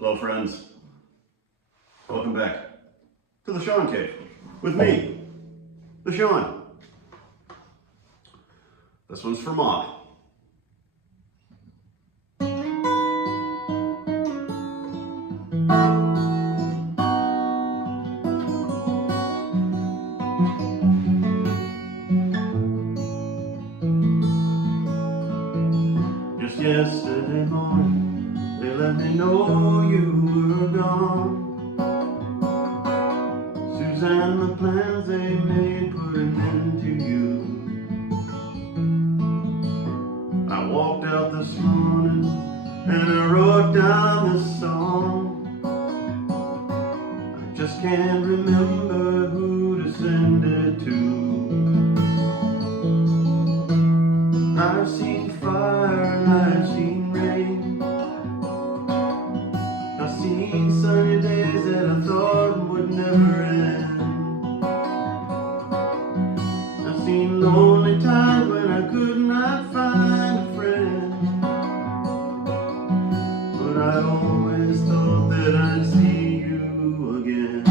Hello friends, welcome back to the Sean Cave with me, the Sean. This one's for Ma. Just yesterday morning, they let me know you were gone. Suzanne, the plans they made put an end to you. I walked out this morning and I wrote down this song. I just can't remember who to send it to. I've seen fire and I've seen rain. I've seen sunny days that I thought would never end. I've seen lonely times when I could not find a friend. But I always thought that I'd see you again.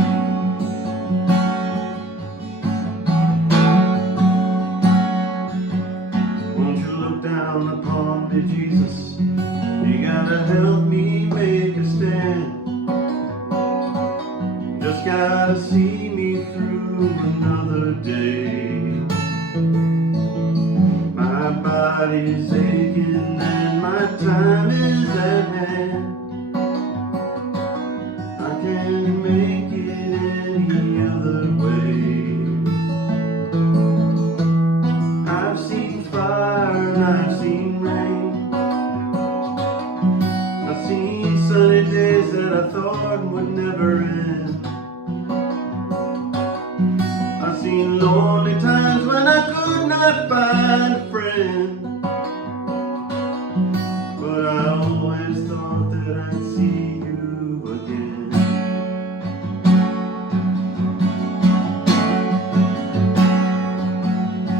Won't you look down upon me, Jesus? You gotta help me make a stand. Just gotta see me through another day. My body's aching and my time is at hand. I can't make it any other way. I've seen fire and I've seen rain. I've seen sunny days that I thought would never end. I've seen lonely times when I could not find a friend. But I always thought that I'd see you again.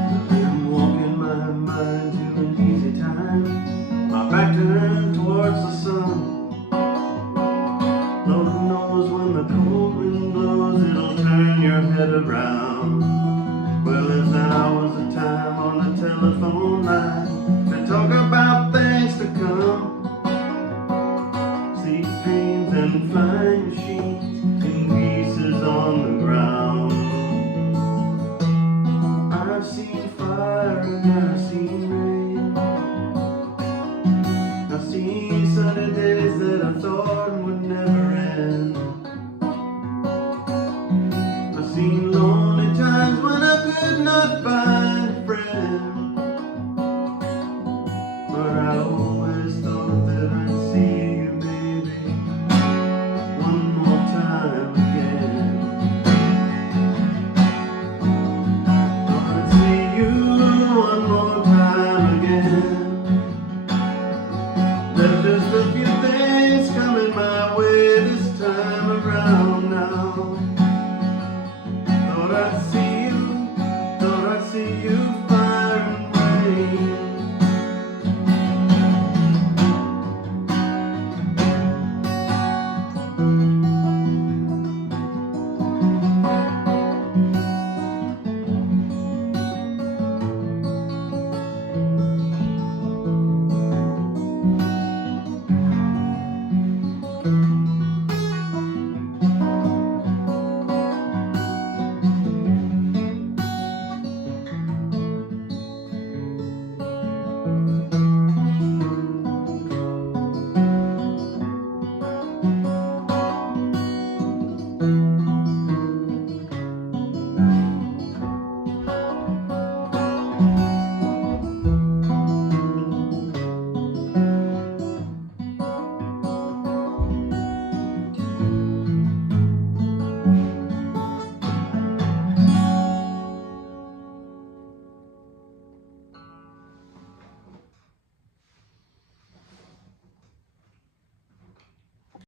I've been walking my mind to an easy time, my back turned towards the sun. Lord knows when the cold wind blows, it'll turn your head around. Well, if there was a time on the telephone line to talk about things to come, seat pains and flying machines,